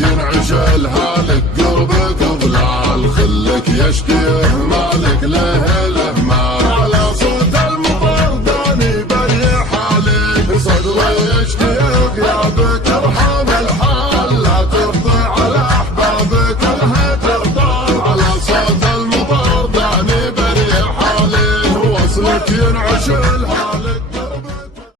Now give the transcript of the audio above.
ينعش الهالك قربك ضلال خلك يشكيه مالك له مال على صوت المطر داني بريح عليك صدري يشكي غيابك ارحم الحال لا تفضي على احبابك الهجر طال على صوت المطر داني بريح عليك وصلك ينعش الهالك